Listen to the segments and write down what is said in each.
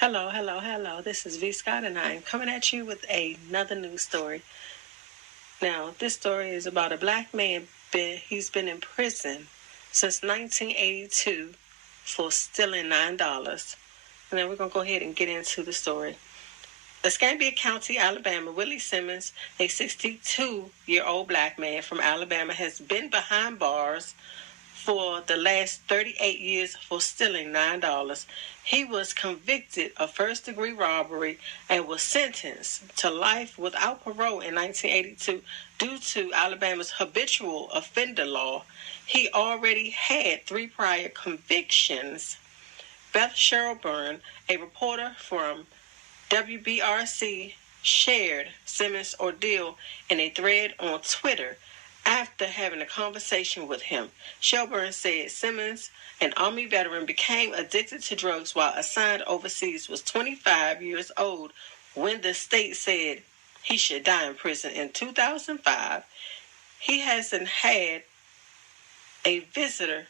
Hello, hello, hello. This is V. Scott, and I am coming at you with another news story. Now, this story is about a black man. He's been in prison since 1982 for stealing $9. And then we're going to go ahead and get into the story. Escambia County, Alabama, Willie Simmons, a 62-year-old black man from Alabama, has been behind bars for the last 38 years for stealing $9. He was convicted of first-degree robbery and was sentenced to life without parole in 1982 due to Alabama's habitual offender law. He already had 3 prior convictions. Beth Sherburne, a reporter from WBRC, shared Simmons' ordeal in a thread on Twitter after having a conversation with him. Shelburne said Simmons, an Army veteran, became addicted to drugs while assigned overseas, was 25 years old when the state said he should die in prison. In 2005, he hasn't had a visitor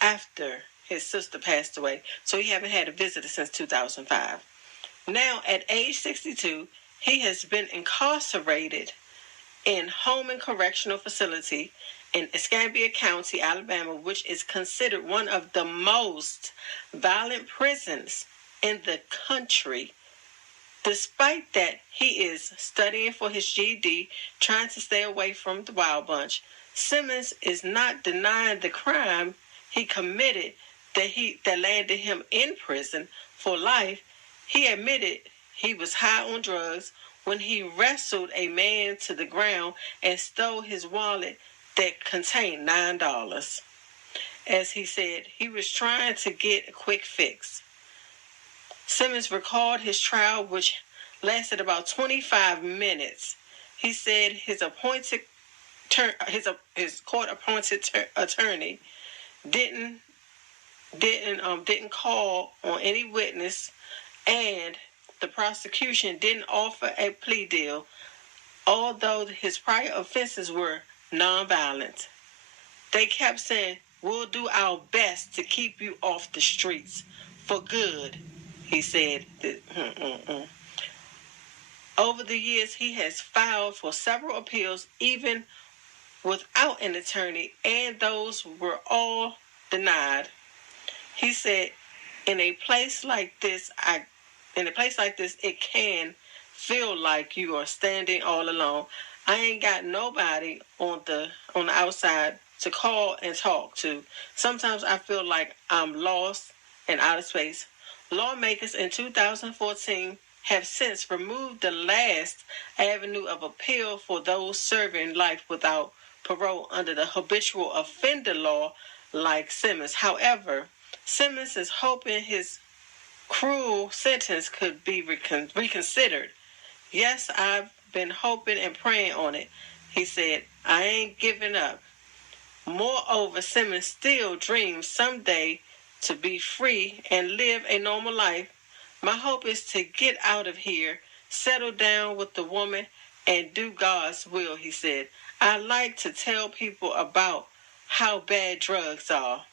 after his sister passed away, so he haven't had a visitor since 2005. Now, at age 62, he has been incarcerated in Holman Correctional Facility in Escambia County, Alabama, which is considered one of the most violent prisons in the country. Despite that, he is studying for his GED, trying to stay away from the Wild Bunch. Simmons is not denying the crime he committed that landed him in prison for life. He admitted he was high on drugs when he wrestled a man to the ground and stole his wallet that contained $9. As he said, he was trying to get a quick fix. Simmons recalled his trial, which lasted about 25 minutes. He said his court-appointed attorney didn't call on any witness, and the prosecution didn't offer a plea deal, although his prior offenses were nonviolent. They kept saying, "We'll do our best to keep you off the streets for good," he said. Over the years, he has filed for several appeals, even without an attorney, and those were all denied. He said, in a place like this, it can feel like you are standing all alone. I ain't got nobody on the outside to call and talk to. Sometimes I feel like I'm lost and out of space. Lawmakers in 2014 have since removed the last avenue of appeal for those serving life without parole under the habitual offender law like Simmons. However, Simmons is hoping his cruel sentence could be reconsidered. "Yes, I've been hoping and praying on it," he said. "I ain't giving up." Moreover, Simmons still dreams someday to be free and live a normal life. "My hope is to get out of here, settle down with the woman, and do God's will," he said. "I like to tell people about how bad drugs are."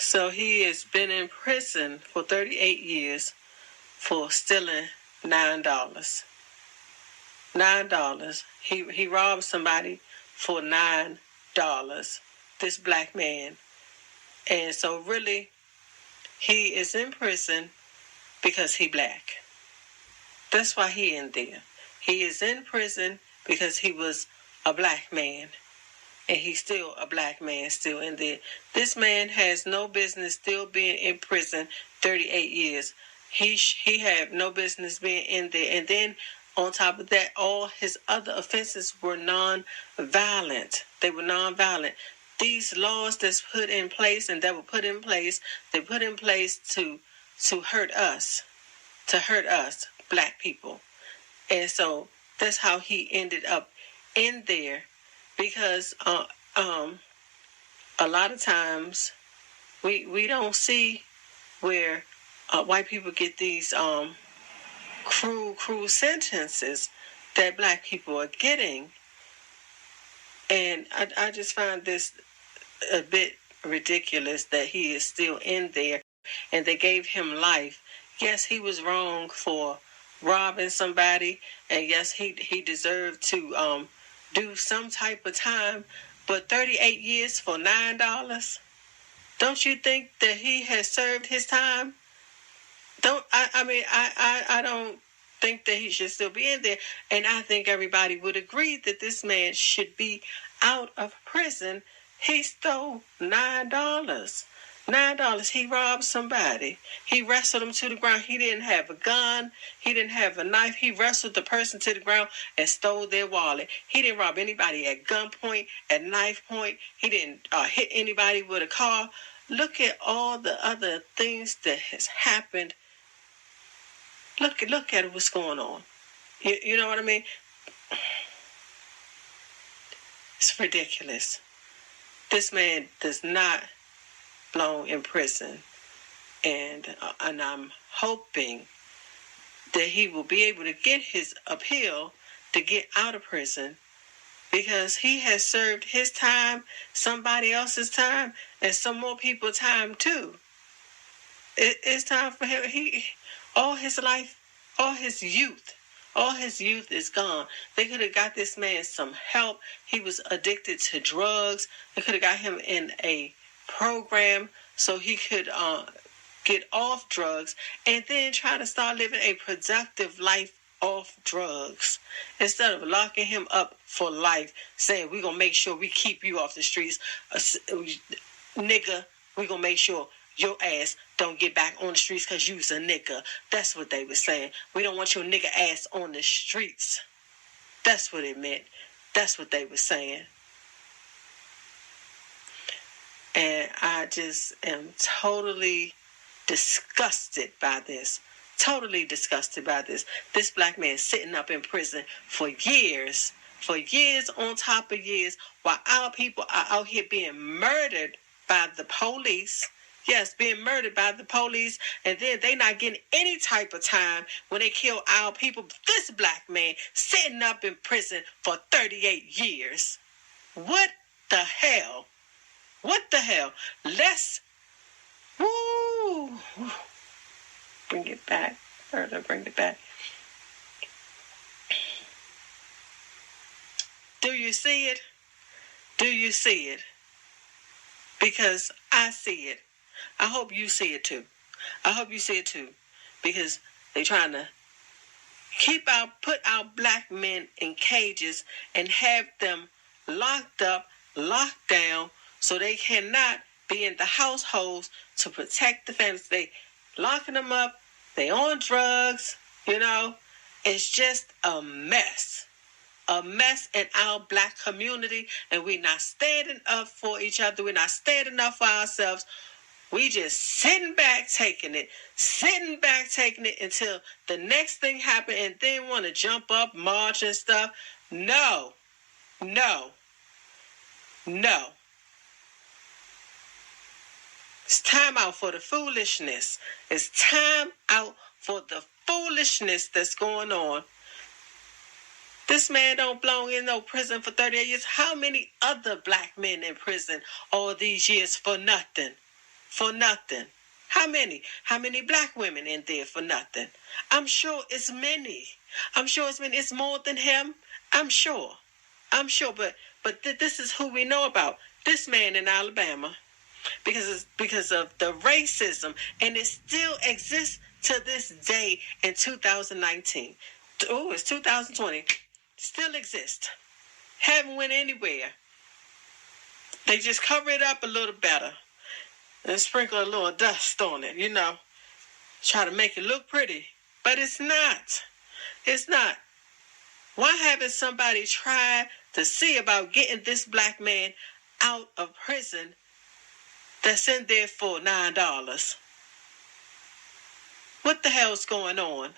So he has been in prison for 38 years for stealing $9. $9. He robbed somebody for $9. This black man. And so really, he is in prison because he black. That's why he in there. He is in prison because he was a black man. And he's still a black man, still in there. This man has no business still being in prison 38 years. He had no business being in there. And then on top of that, all his other offenses were non-violent. They were non-violent. These laws that's put in place and that were put in place, they put in place to hurt us, black people. And so that's how he ended up in there. Because a lot of times we don't see where white people get these cruel sentences that black people are getting. And I just find this a bit ridiculous that he is still in there and they gave him life. Yes, he was wrong for robbing somebody, and yes, he deserved to do some type of time, but 38 years for $9? Don't you think that he has served his time? I don't think that he should still be in there, and I think everybody would agree that this man should be out of prison. He stole $9. $9. He robbed somebody. He wrestled him to the ground. He didn't have a gun. He didn't have a knife. He wrestled the person to the ground and stole their wallet. He didn't rob anybody at gunpoint, at knife point. He didn't hit anybody with a car. Look at all the other things that has happened. Look at what's going on. You know what I mean? It's ridiculous. This man does not belong in prison, and I'm hoping that he will be able to get his appeal to get out of prison, because he has served his time, somebody else's time, and some more people's time too. It's time for him. All his life, all his youth is gone. They could have got this man some help. He was addicted to drugs. They could have got him in a program so he could get off drugs and then try to start living a productive life off drugs, instead of locking him up for life, saying we're going to make sure we keep you off the streets. Nigga, we're going to make sure your ass don't get back on the streets because you's a nigga. That's what they were saying. We don't want your nigga ass on the streets. That's what it meant. That's what they were saying. And I just am totally disgusted by this. Totally disgusted by this. This black man sitting up in prison for years on top of years, while our people are out here being murdered by the police. Yes, being murdered by the police, and then they not getting any type of time when they kill our people. This black man sitting up in prison for 38 years. What the hell? What the hell? Let's bring it back. Further, bring it back. Do you see it? Do you see it? Because I see it. I hope you see it too. I hope you see it too. Because they're trying to put our black men in cages and have them locked up, locked down, so they cannot be in the households to protect the families. They locking them up. They on drugs, you know. It's just a mess. A mess in our black community, and we're not standing up for each other. We're not standing up for ourselves. We just sitting back taking it until the next thing happens, and then want to jump up, march and stuff. No. It's time out for the foolishness. It's time out for the foolishness that's going on. This man don't belong in no prison for 38 years. How many other black men in prison all these years for nothing? For nothing. How many? How many black women in there for nothing? I'm sure it's many. It's more than him. I'm sure. But this is who we know about. This man in Alabama. Because of the racism. And it still exists to this day in 2019. Oh, it's 2020. Still exists. Haven't went anywhere. They just cover it up a little better and sprinkle a little dust on it, you know. Try to make it look pretty. But it's not. It's not. Why haven't somebody tried to see about getting this black man out of prison that's in there for $9? What the hell's going on?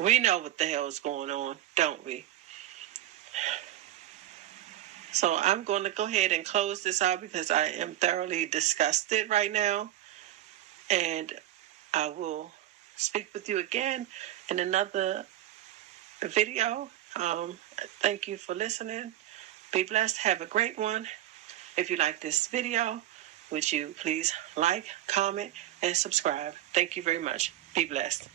We know what the hell's going on, don't we? So I'm going to go ahead and close this out because I am thoroughly disgusted right now. And I will speak with you again in another video. Thank you for listening. Be blessed. Have a great one. If you like this video, would you please like, comment, and subscribe? Thank you very much. Be blessed.